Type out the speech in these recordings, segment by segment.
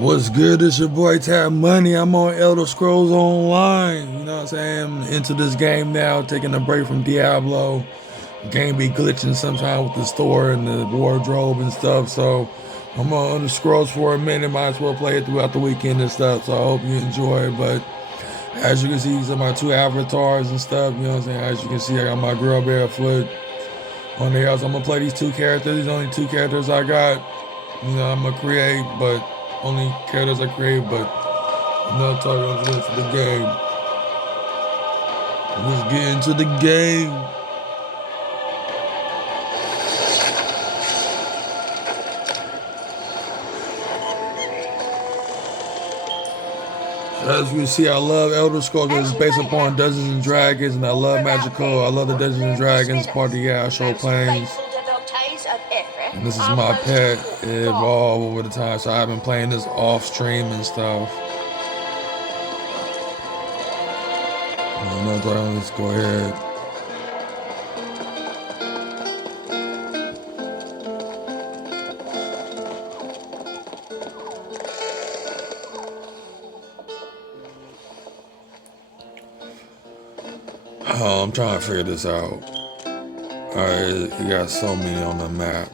What's good? It's your boy Tab Money. I'm on Elder Scrolls Online. You know what I'm saying? I'm into this game now, taking a break from Diablo. Game be glitching sometimes with the store and the wardrobe and stuff. So I'm on Elder Scrolls for a minute. Might as well play it throughout the weekend and stuff. So I hope you enjoy it. But as you can see, these are my two avatars and stuff. You know what I'm saying? As you can see, I got my girl barefoot on there. So I'm gonna play these two characters. These are only two characters I got. You know, I'm gonna create, but only characters I create, but I'm not talking about the game. Let's get into the game. As you see, I love Elder Scrolls because it's based upon Dungeons and Dragons, and I love Magical. I love the Dungeons and Dragons part of the Show Planes. And this is my pet. It evolved over the time, so I've been playing this off stream and stuff. Let's go ahead. Oh, I'm trying to figure this out. Alright, you got so many on the map.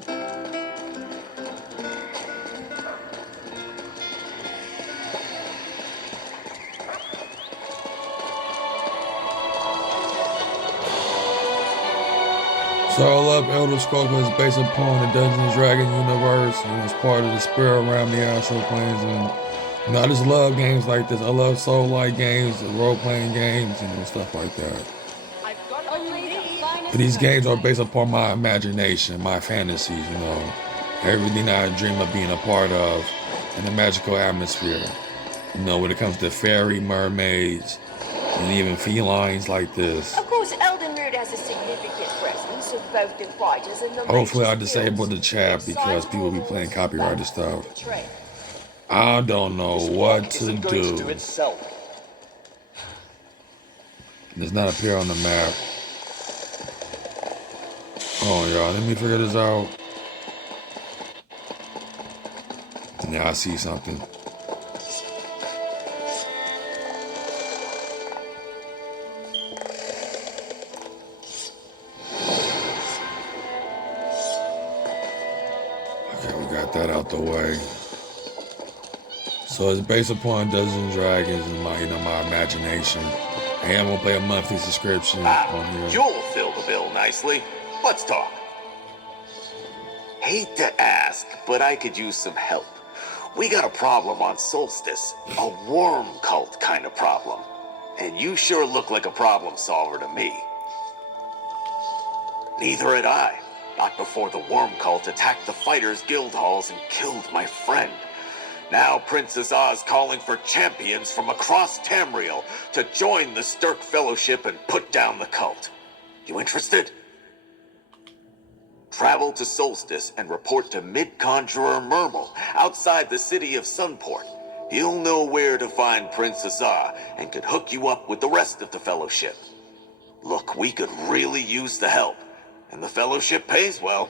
So I love Elder Scrolls because it's based upon the Dungeons and Dragons universe, and it's part of the spirit around the Astral Planes. And I just love games like this. I love soul-like games, role-playing games, stuff like that. But these games are based upon my imagination, my fantasies, everything I dream of being a part of in the magical atmosphere. When it comes to fairy, mermaids, and even felines like this. Of course, Eldenroot has a significant presence of both the fighters and the Hopefully I disable the chat because people be playing copyrighted stuff. I don't know what to do. It does not appear on the map. Oh, y'all, let me figure this out. Now I see something. Okay, we got that out the way. So it's based upon Dungeons and Dragons and my imagination. Hey, I'm gonna play a monthly subscription on here. You'll fill the bill nicely. Let's talk. Hate to ask, but I could use some help. We got a problem on Solstice. A worm cult kind of problem. And you sure look like a problem solver to me. Neither had I. Not before the worm cult attacked the fighters' guild halls and killed my friend. Now Princess Oz calling for champions from across Tamriel to join the Stirk Fellowship and put down the cult. You interested? Travel to Solstice and report to Mid-Conjurer Murmel outside the city of Sunport. He'll know where to find Princess Ah and could hook you up with the rest of the Fellowship. Look, we could really use the help, and the Fellowship pays well.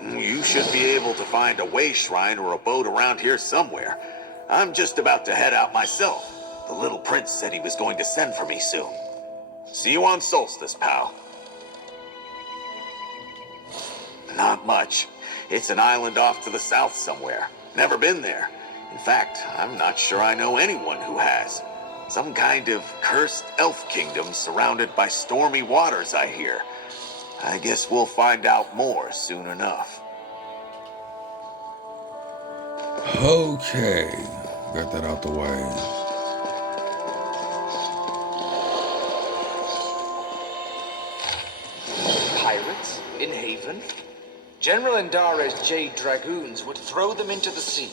You should be able to find a way shrine or a boat around here somewhere. I'm just about to head out myself. The little prince said he was going to send for me soon. See you on Solstice, pal. Not much. It's an island off to the south somewhere. Never been there. In fact, I'm not sure I know anyone who has. Some kind of cursed elf kingdom surrounded by stormy waters, I hear. I guess we'll find out more soon enough. Okay, got that out the way. Pirates in Haven? General Indare's Jade Dragoons would throw them into the sea.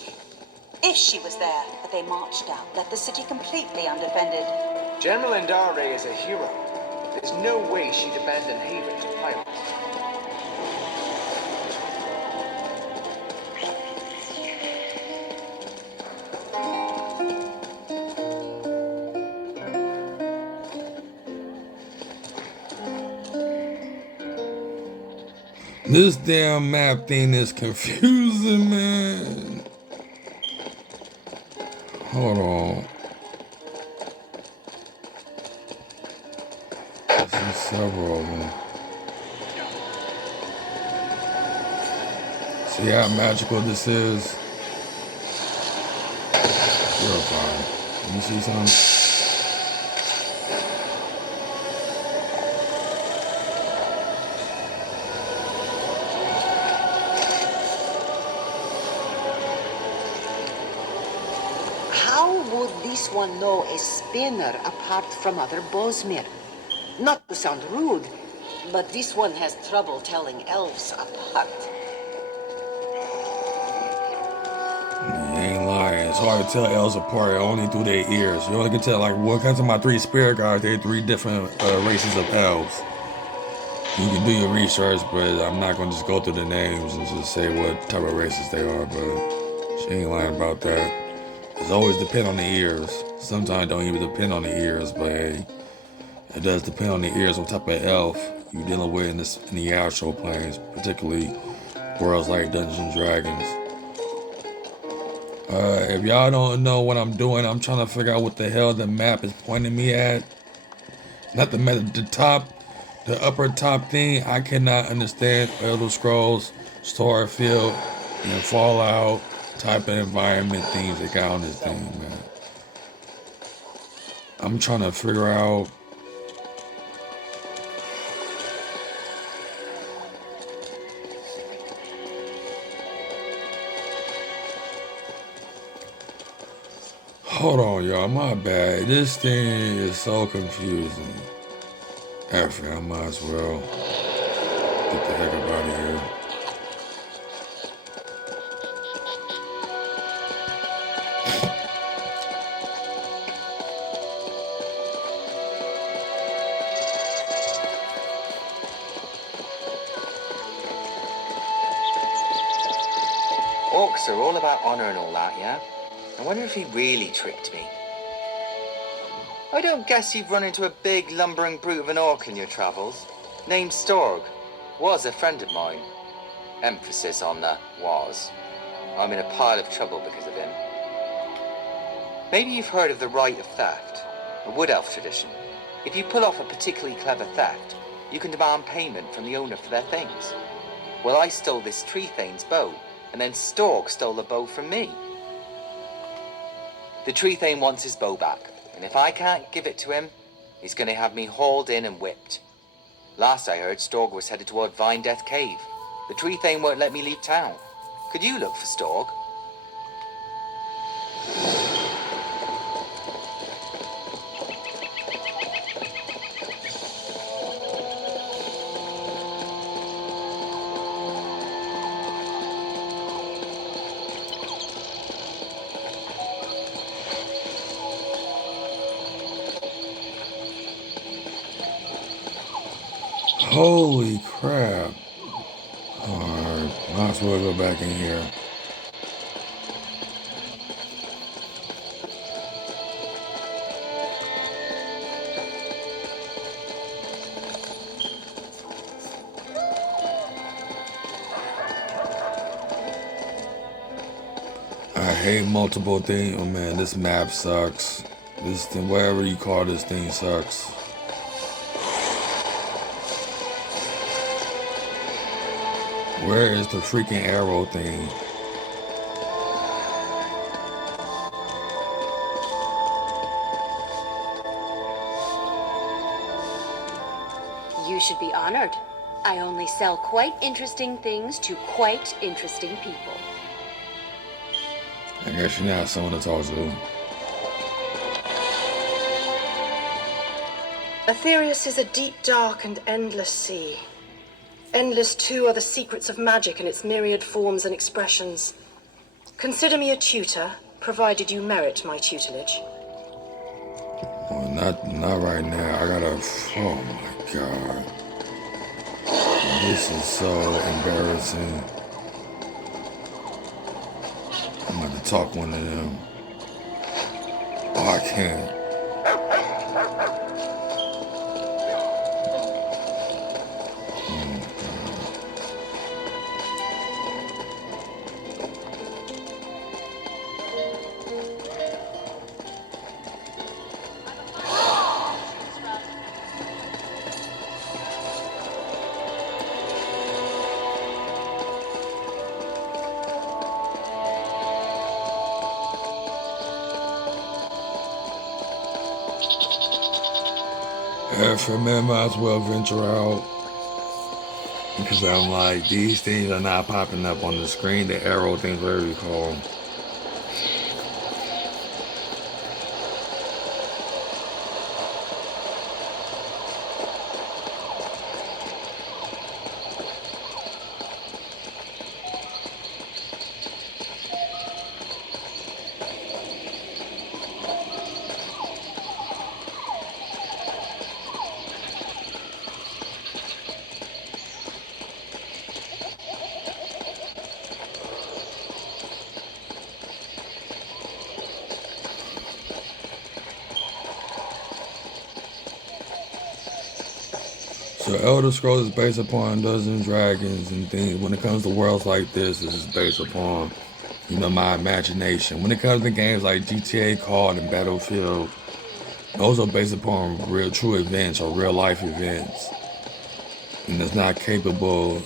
If she was there, but they marched out, left the city completely undefended. General Indare is a hero. There's no way she'd abandon Haven to pirates. This damn map thing is confusing, man. Hold on. There's several of them. See how magical this is? Purified. You see something? How would this one know a spinner apart from other Bosmir? Not to sound rude, but this one has trouble telling elves apart. You ain't lying. It's hard to tell elves apart only through their ears. You only can tell, like, when it comes to my 3 spirit guards, they're 3 different races of elves. You can do your research, but I'm not going to just go through the names and just say what type of races they are, but she ain't lying about that. It's always depend on the ears. Sometimes it don't even depend on the ears, but hey, it does depend on the ears, what type of elf you're dealing with in the astral planes, particularly worlds like Dungeons and Dragons. If y'all don't know what I'm doing, I'm trying to figure out what the hell the map is pointing me at. Not the map, the upper top thing. I cannot understand Elder Scrolls, Starfield, and Fallout type of environment things that got on this thing, man. I'm trying to figure out. Hold on, y'all. My bad. This thing is so confusing. After I might as well get the heck up out of here. Orcs are all about honor and all that, yeah? I wonder if he really tricked me. I don't guess you've run into a big lumbering brute of an orc in your travels. Named Storg. Was a friend of mine. Emphasis on the was. I'm in a pile of trouble because of him. Maybe you've heard of the rite of theft, a wood elf tradition. If you pull off a particularly clever theft, you can demand payment from the owner for their things. Well, I stole this tree thane's bow, and then Storg stole the bow from me. The tree thane wants his bow back, and if I can't give it to him, he's going to have me hauled in and whipped. Last I heard, Storg was headed toward Vine Death Cave. The tree thane won't let me leave town. Could you look for Storg? Holy crap. Alright, might as well go back in here. I hate multiple things. Oh man, this map sucks. This thing, whatever you call this thing, sucks. Where is the freaking arrow thing? You should be honored. I only sell quite interesting things to quite interesting people. I guess you're not someone to talk to. Aetherius is a deep, dark, and endless sea. Endless, too, are the secrets of magic and its myriad forms and expressions. Consider me a tutor, provided you merit my tutelage. Well, not right now. I gotta. Oh my god. This is so embarrassing. I'm about to talk one of them. Oh, I can't. For me, might as well venture out. Because I'm like, these things are not popping up on the screen. The arrow things, whatever you call them. So Elder Scrolls is based upon Dungeons and Dragons and things. When it comes to worlds like this, it's just based upon, my imagination. When it comes to games like GTA, COD, and Battlefield, those are based upon real, true events or real life events, and it's not capable of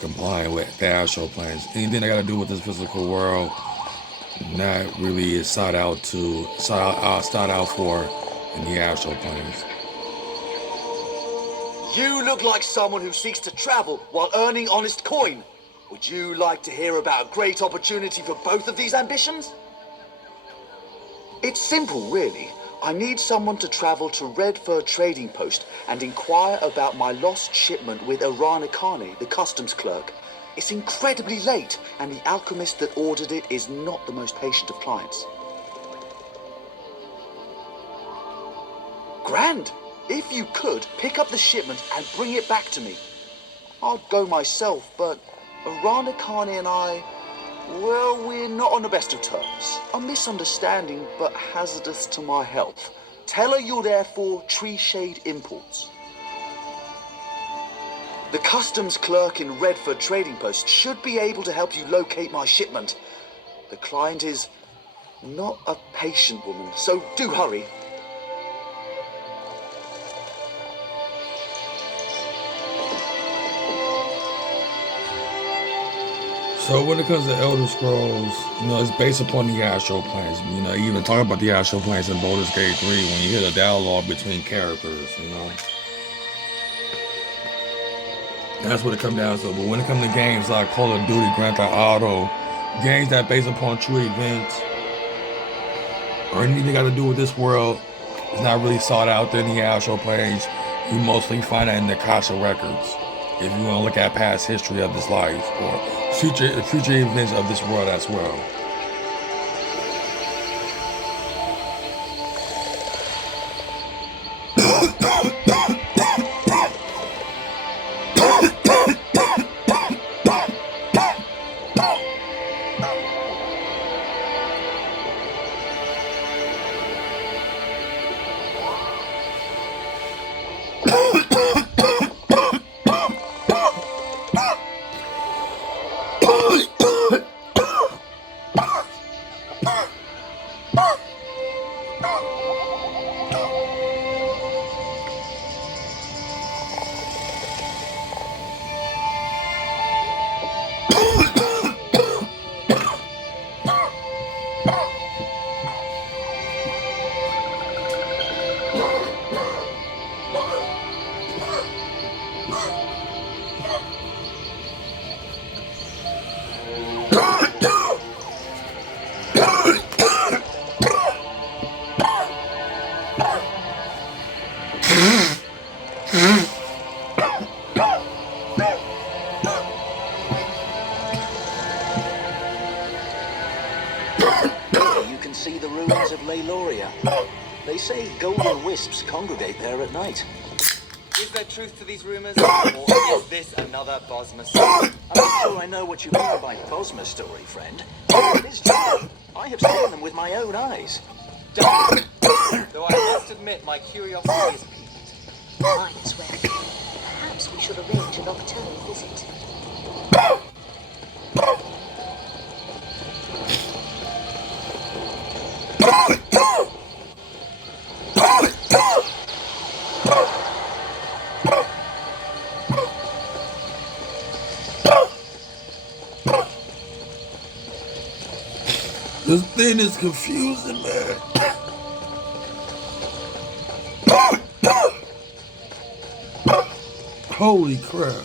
complying with the astral planes. Anything that got to do with this physical world, not really is sought out for in the astral planes. You look like someone who seeks to travel while earning honest coin. Would you like to hear about a great opportunity for both of these ambitions? It's simple, really. I need someone to travel to Redfur Trading Post and inquire about my lost shipment with Arana Kane, the customs clerk. It's incredibly late, and the alchemist that ordered it is not the most patient of clients. Grand! If you could, pick up the shipment and bring it back to me. I'd go myself, but Arana Kane and I, well, we're not on the best of terms. A misunderstanding, but hazardous to my health. Tell her you're there for Tree Shade Imports. The customs clerk in Redford Trading Post should be able to help you locate my shipment. The client is not a patient woman, so do hurry. So when it comes to Elder Scrolls, it's based upon the astral planes. You even talk about the astral planes in Baldur's Gate 3 when you hear the dialogue between characters, That's what it comes down to. But when it comes to games like Call of Duty, Grand Theft Auto, games that are based upon true events, or anything got to do with this world, is not really sought out there in the astral planes. You mostly find that in the Akasha records. If you want to look at past history of this life, or future events of this world as well. You can see the ruins of Leiloria. They say golden wisps congregate there at night. Is there truth to these rumors, or is this another Bosma story? I'm not sure I know what you mean by Bosma story, friend. It is true. I have seen them with my own eyes. Don't. Though I must admit my curiosity is piqued. Mine as well. Perhaps we should arrange a nocturnal visit. This thing is confusing, man. Holy crap.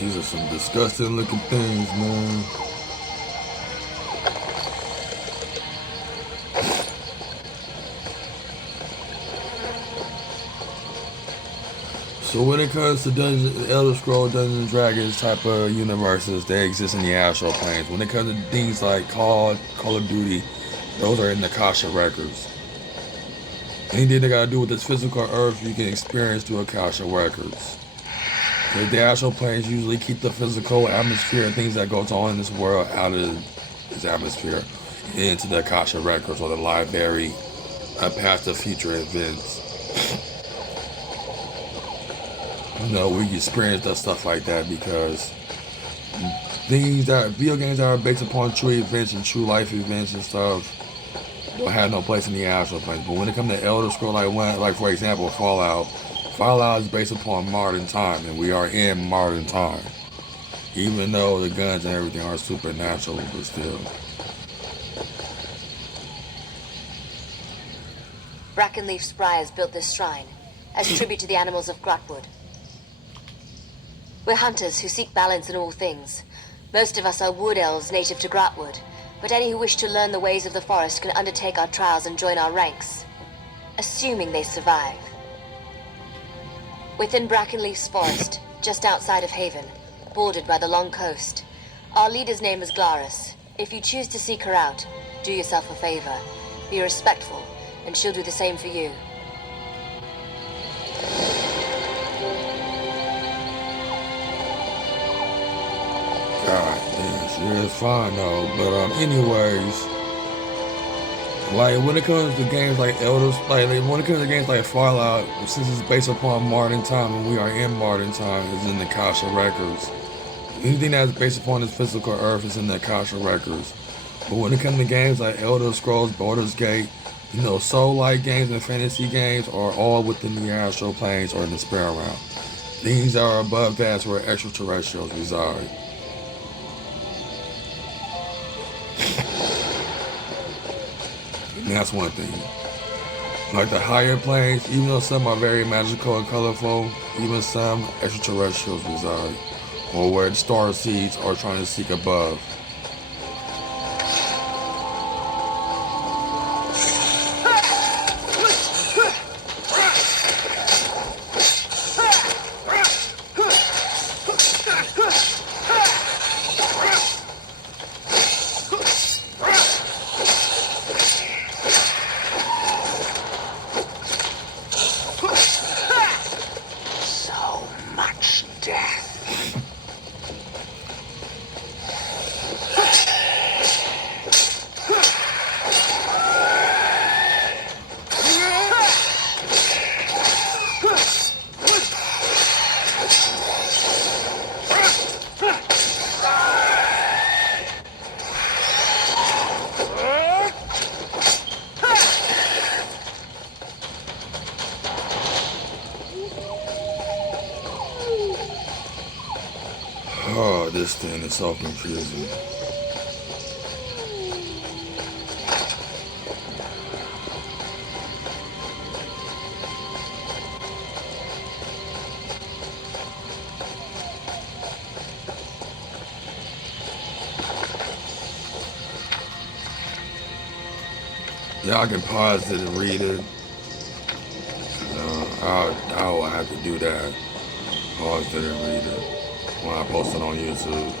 These are some disgusting looking things, man. So when it comes to Elder Scrolls Dungeons and Dragons type of universes, they exist in the astral planes. When it comes to things like Call of Duty, those are in the Akasha records. Anything that got to do with this physical earth, you can experience through Akasha records. The astral planes usually keep the physical atmosphere and things that goes on in this world out of this atmosphere into the Akasha records or the library of past and future events. You know, we experience that stuff like that because video games that are based upon true events and true life events and stuff don't have no place in the astral planes. But when it comes to Elder Scrolls, like for example, Fallout is based upon modern time, and we are in modern time. Even though the guns and everything are supernatural, but still. Brackenleaf Spires built this shrine as tribute to the animals of Grotwood. We're hunters who seek balance in all things. Most of us are wood elves native to Grotwood, but any who wish to learn the ways of the forest can undertake our trials and join our ranks, assuming they survive. Within Brackenleaf's forest, just outside of Haven, bordered by the long coast, our leader's name is Glarus. If you choose to seek her out, do yourself a favor. Be respectful, and she'll do the same for you. God, yeah, she is fine though. But anyways, like when it comes to games like when it comes to games like Fallout, since it's based upon modern time and we are in modern time, it's in the Akasha records. Anything that's based upon this physical earth is in the Akasha records. But when it comes to games like Elder Scrolls, Baldur's Gate, you know, soul-like games and fantasy games are all within the astral planes or in the spirit realm. These are above that where extraterrestrials reside. And that's one thing. Like the higher planes, even though some are very magical and colorful, even some extraterrestrials reside, or where the star seeds are trying to seek above. Oh, this thing is so confusing. Y'all can pause it and read it. I'll have to do that. Pause it and read it when I post it on YouTube.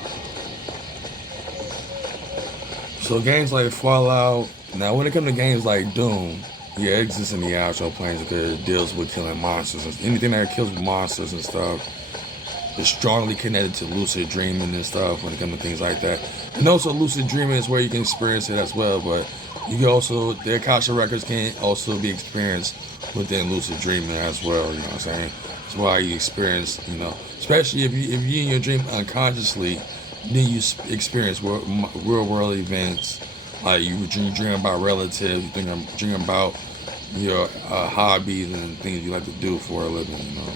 So games like Fallout, now when it comes to games like Doom, yeah, it exists in the astral planes because it deals with killing monsters. Anything that kills monsters and stuff is strongly connected to lucid dreaming and stuff when it comes to things like that. And also lucid dreaming is where you can experience it as well, but you can also, the Akasha records can also be experienced within lucid dreaming as well, you know what I'm saying? That's why you experience, you know, especially if you in your dream unconsciously, then you experience real world events, like you dream about relatives, you dream about your hobbies and things you like to do for a living, you know.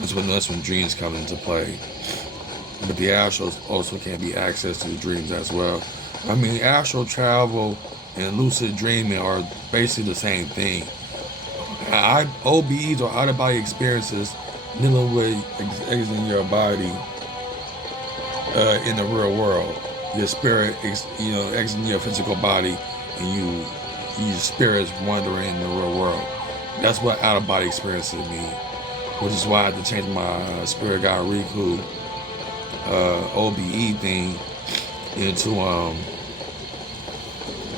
That's when dreams come into play. But the astrals also can be accessed to the dreams as well. I mean, astral travel and lucid dreaming are basically the same thing. OBEs or out of body experiences dealing with exiting your body in the real world. Your spirit, exiting your physical body, and your spirit's wandering in the real world. That's what out of body experiences mean. Which is why I had to change my spirit guide Riku OBE thing into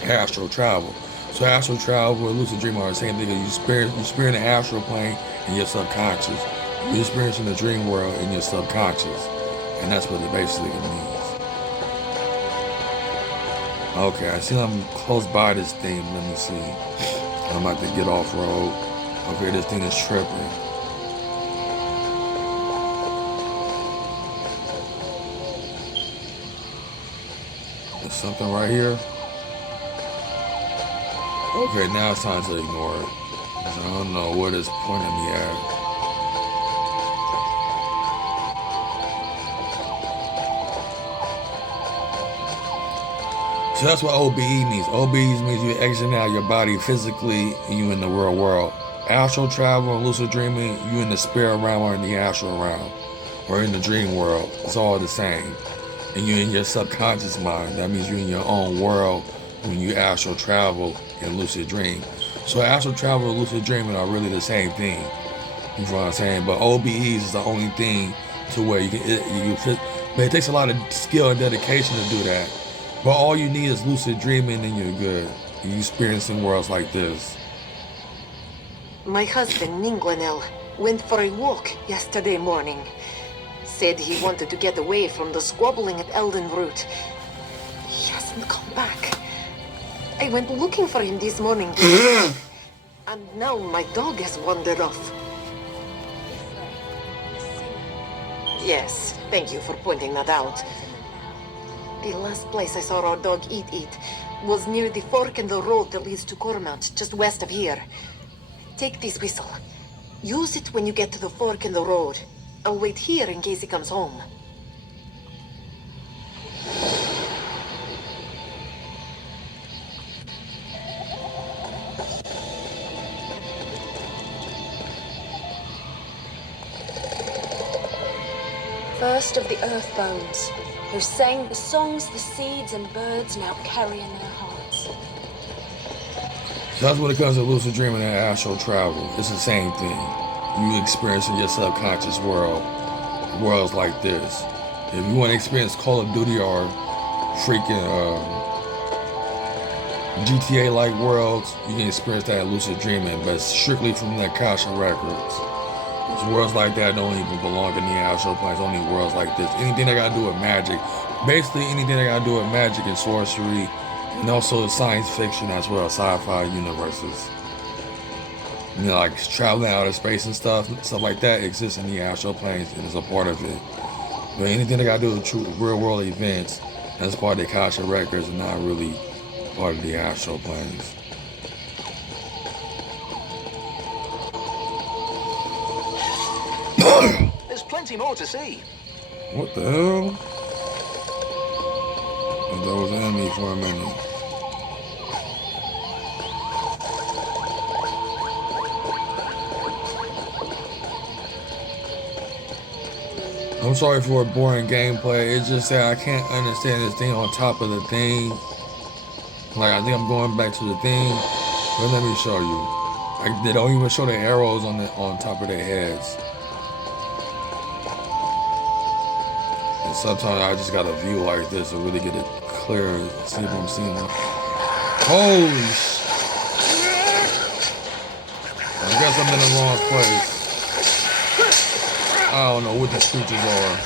astral travel. So astral travel and lucid dreaming are the same thing. You experience the astral plane in your subconscious. You're experiencing the dream world in your subconscious. And that's what it basically means. Okay, I see I'm close by this thing. Let me see. I'm about to get off road. Okay, this thing is tripping. There's something right here. Okay, now it's time to ignore it. I don't know what it's pointing me at. So that's what OBE means. OBE means you exiting out your body physically and you in the real world. Astral travel and lucid dreaming, you in the spirit realm or in the astral realm or in the dream world. It's all the same. And you're in your subconscious mind. That means you're in your own world when you astral travel and lucid dream. So astral travel and lucid dreaming are really the same thing. You know what I'm saying? But OBEs is the only thing to where you can, but it takes a lot of skill and dedication to do that. But all you need is lucid dreaming and you're good. You're experiencing worlds like this. My husband, Ningwanel, went for a walk yesterday morning. Said he wanted to get away from the squabbling at Eldenroot. He hasn't come back. I went looking for him this morning. And now my dog has wandered off. Yes, thank you for pointing that out. The last place I saw our dog eat was near the fork in the road that leads to Cormount, just west of here. Take this whistle. Use it when you get to the fork in the road. I'll wait here in case he comes home. First of the earth bones, who sang the songs the seeds and birds now carry in their hearts. So that's when it comes to lucid dreaming and astral travel. It's the same thing. You experiencing your subconscious world, worlds like this. If you want to experience Call of Duty or freaking GTA-like worlds, you can experience that in lucid dreaming, but strictly from the Akasha records. Worlds like that don't even belong in the astral planes, only worlds like this. Anything that got to do with magic, basically anything that got to do with magic and sorcery, and also science fiction as well, sci-fi universes. You know, like traveling out of space and stuff like that exists in the astral planes and is a part of it. But anything that got to do with true real world events, that's part of the Akasha records and not really part of the astral planes. There's plenty more to see. What the hell? I thought that was an enemy for a minute. I'm sorry for a boring gameplay. It's just that I can't understand this thing on top of the thing. Like, I think I'm going back to the thing, but let me show you. Like, they don't even show the arrows on top of their heads. And sometimes I just got a view like this to really get it clear, see if I'm seeing it. Holy sh! I guess I'm in the wrong place. I don't know what these creatures are.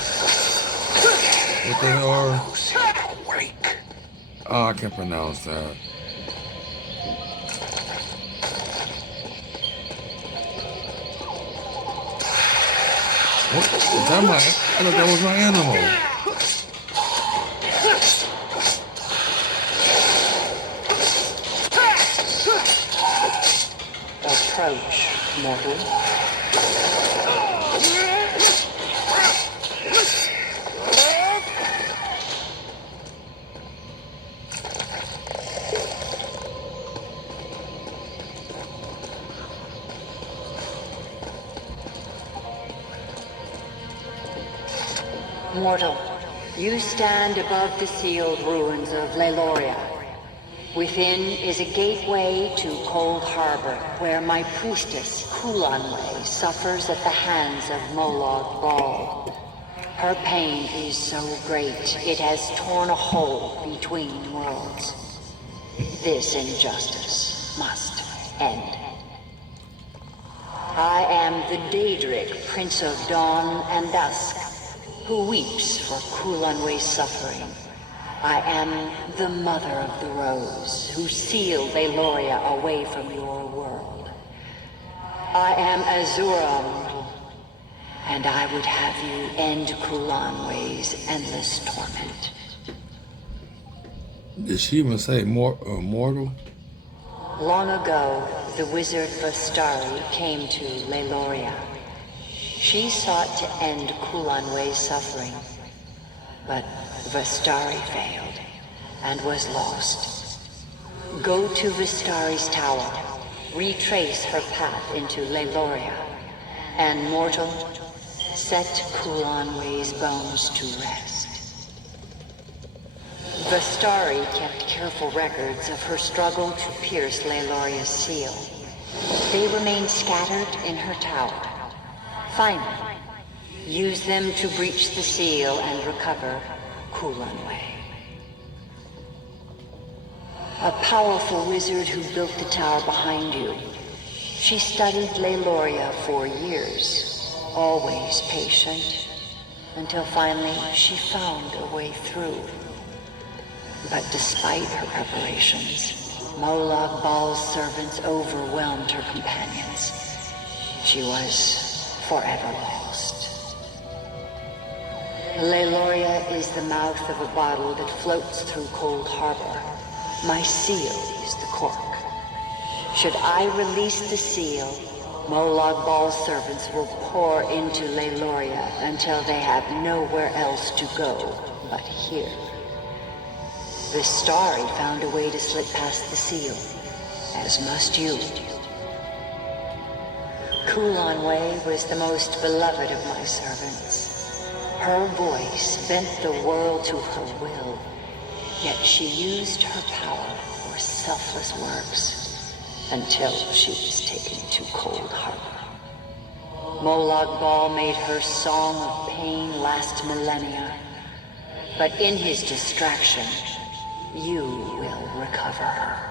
What they are? Oh, I can't pronounce that. What? Is that my? I thought that was my animal. Approach, mortal. Mortal, you stand above the sealed ruins of Leiloria. Within is a gateway to Cold Harbor, where my priestess, Kulanway, suffers at the hands of Molag Bal. Her pain is so great, it has torn a hole between worlds. This injustice must end. I am the Daedric, Prince of Dawn and Dusk, who weeps for Kulanway's suffering. I am the Mother of the Rose, who sealed Leiloria away from your world. I am Azura, mortal, and I would have you end Kulanway's endless torment. Did she even say mortal? Long ago, the wizard Vastari came to Leiloria. She sought to end Kulanway's suffering, but Vastari failed and was lost. Go to Vastari's tower, retrace her path into Leiloria, and mortal, set Kulanway's bones to rest. Vastari kept careful records of her struggle to pierce Leiloria's seal. They remained scattered in her tower. Finally, use them to breach the seal and recover Kulanway. A powerful wizard who built the tower behind you. She studied Leiloria for years, always patient, until finally she found a way through. But despite her preparations, Molag Bal's servants overwhelmed her companions. She was forever lost. Leiloria is the mouth of a bottle that floats through Cold Harbor. My seal is the cork. Should I release the seal, Molag Bal's servants will pour into Leiloria until they have nowhere else to go but here. Vistari found a way to slip past the seal, as must you. Kulanway was the most beloved of my servants. Her voice bent the world to her will, yet she used her power for selfless works until she was taken to Cold Harbor. Molag Bal made her song of pain last millennia, but in his distraction, you will recover her.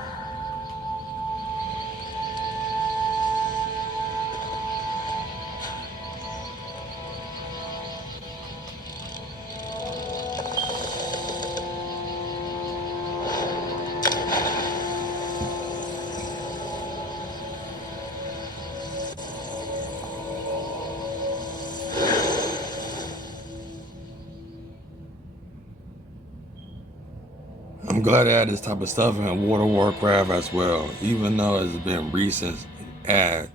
I'm glad I had this type of stuff in World of Warcraft as well, even though it's been recent ad.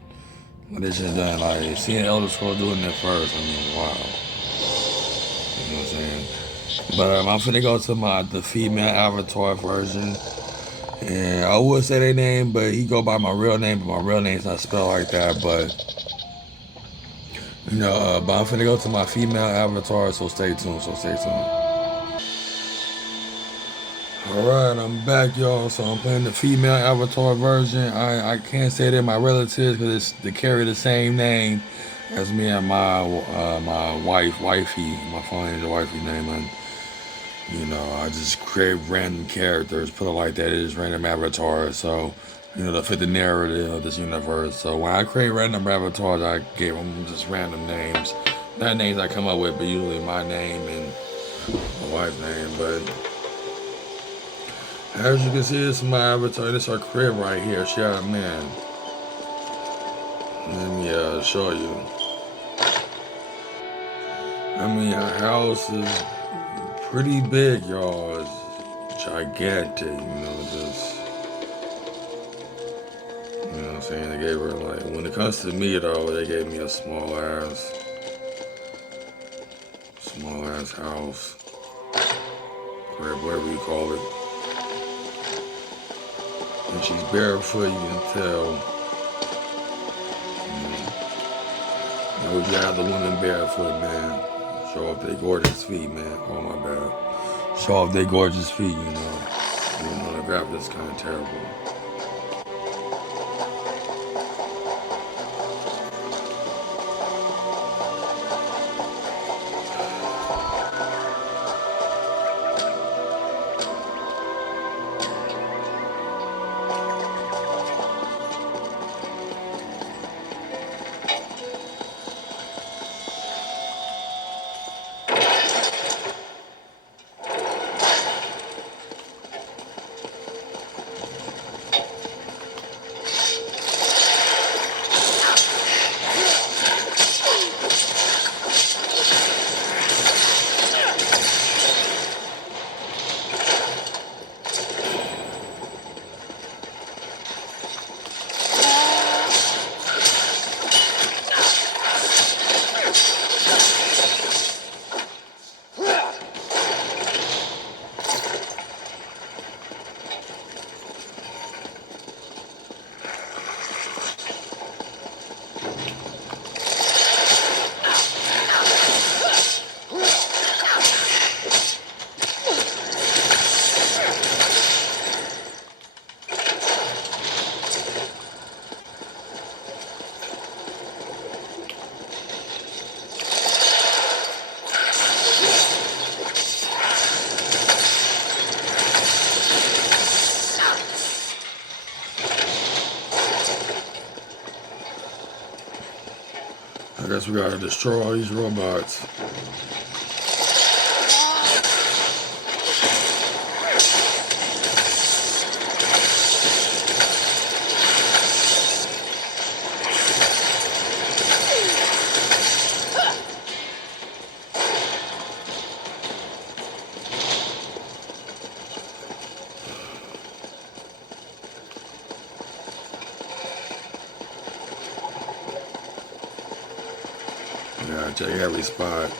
What they should have done, like seeing Elder Scrolls doing it first, I mean, wow. You know what I'm saying? But I'm finna go to the female avatar version. And I would say their name, but he go by my real name, but my real name's not spelled like that, but you know, but I'm finna go to my female avatar, so stay tuned, Alright, I'm back, y'all. So I'm playing the female avatar version. I can't say they're my relatives because they carry the same name as me and my wifey. My phone is the wifey name, and I just create random characters, put it like that. It is random avatars, so to fit the narrative of this universe. So when I create random avatars, I give them just random names. Not names I come up with, but usually my name and my wife's name, but. As you can see, this is my avatar. This is her crib right here. She got a man. Let me show you. I mean, her house is pretty big, y'all. It's gigantic, just. You know what I'm saying? They gave her, like, when it comes to me, though, they gave me a small ass house. Crib, whatever you call it. And she's barefoot, you can tell. Now would you have the women barefoot, man? Show off their gorgeous feet, man. Oh my bad. Show off their gorgeous feet, Even though the graphics is kind of terrible. I guess we gotta destroy all these robots. Yeah, check every spot.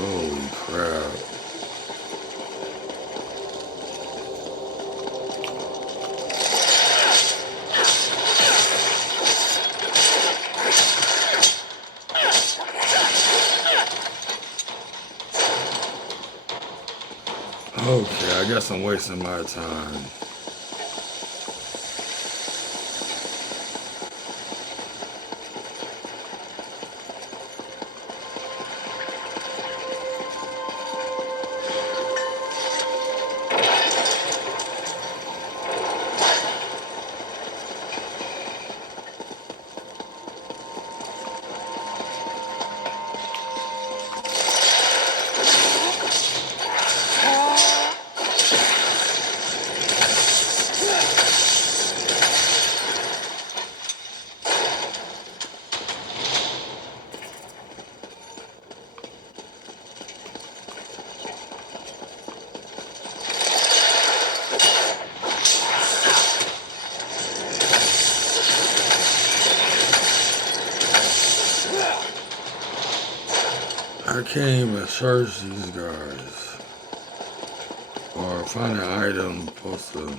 Holy crap. Okay, I guess I'm wasting my time. I can't even search these guys. Or find an item supposed to.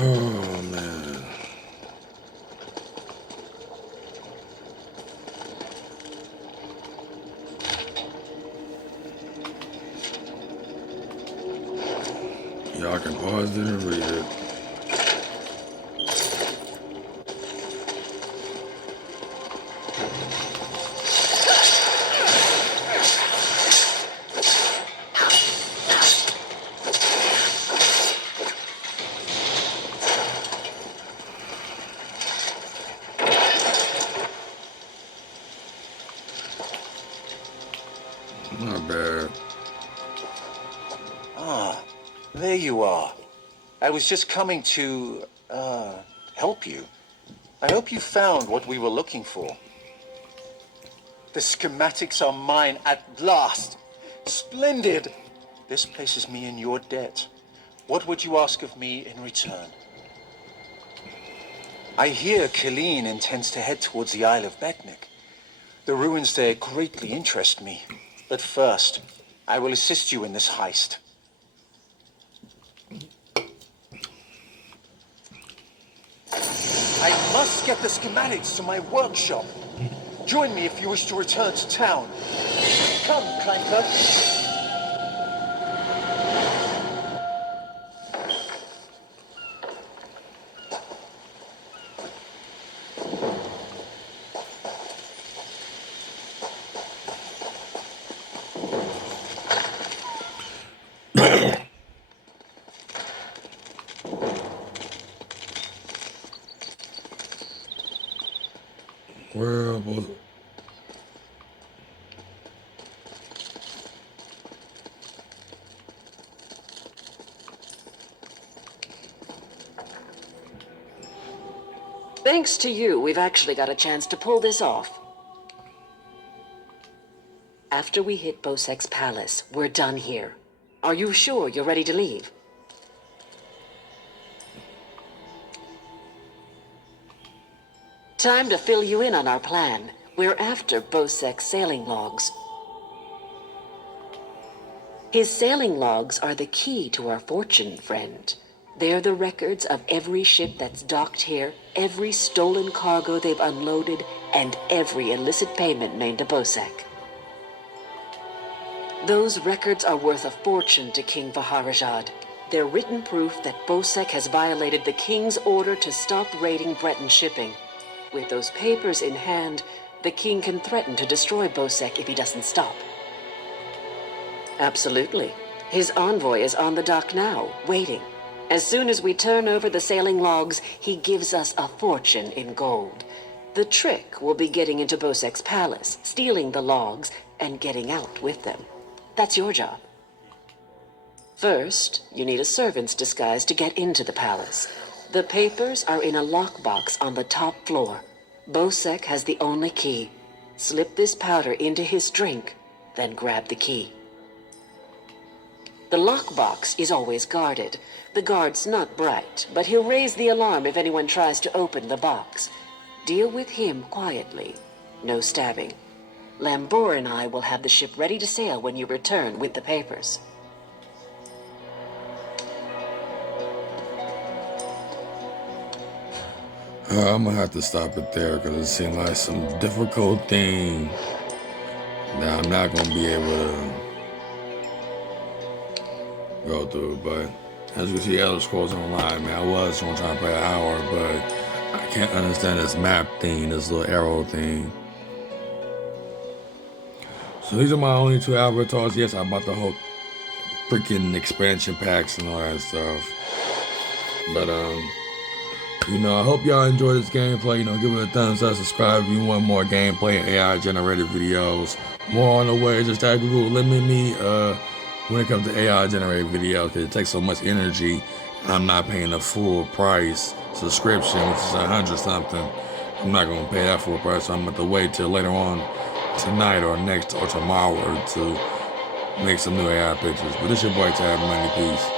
Oh man. Y'all can pause it and read it. Not bad. Ah, there you are. I was just coming to, help you. I hope you found what we were looking for. The schematics are mine at last. Splendid! This places me in your debt. What would you ask of me in return? I hear Killeen intends to head towards the Isle of Betnik. The ruins there greatly interest me. But first, I will assist you in this heist. I must get the schematics to my workshop. Join me if you wish to return to town. Come, Clanker. Where was it? Thanks to you, we've actually got a chance to pull this off. After we hit Bosek's palace, we're done here. Are you sure you're ready to leave? Time to fill you in on our plan. We're after Bosek's sailing logs. His sailing logs are the key to our fortune, friend. They're the records of every ship that's docked here, every stolen cargo they've unloaded, and every illicit payment made to Bosek. Those records are worth a fortune to King Vaharajad. They're written proof that Bosek has violated the king's order to stop raiding Breton shipping. With those papers in hand, the king can threaten to destroy Bosek if he doesn't stop. Absolutely. His envoy is on the dock now, waiting. As soon as we turn over the sailing logs, he gives us a fortune in gold. The trick will be getting into Bosek's palace, stealing the logs, and getting out with them. That's your job. First, you need a servant's disguise to get into the palace. The papers are in a lockbox on the top floor. Bosek has the only key. Slip this powder into his drink, then grab the key. The lockbox is always guarded. The guard's not bright, but he'll raise the alarm if anyone tries to open the box. Deal with him quietly. No stabbing. Lambor and I will have the ship ready to sail when you return with the papers. I'm gonna have to stop it there because it seems like some difficult thing that I'm not gonna be able to go through. But as you can see, Elder Scrolls Online, man, I was gonna try to play an hour, but I can't understand this map thing, this little arrow thing. So these are my only two avatars. Yes, I bought the whole freaking expansion packs and all that stuff. But you know, I hope y'all enjoy this gameplay. You know, give it a thumbs up, subscribe if you want more gameplay and AI generated videos. More on the way. Just that Google limit me when it comes to AI generated videos because it takes so much energy. And I'm not paying the full price subscription, which is $100 something. I'm not gonna pay that full price, so I'm gonna have to wait till later on tonight or next or tomorrow to make some new AI pictures. But this your boy Tab Money. Peace.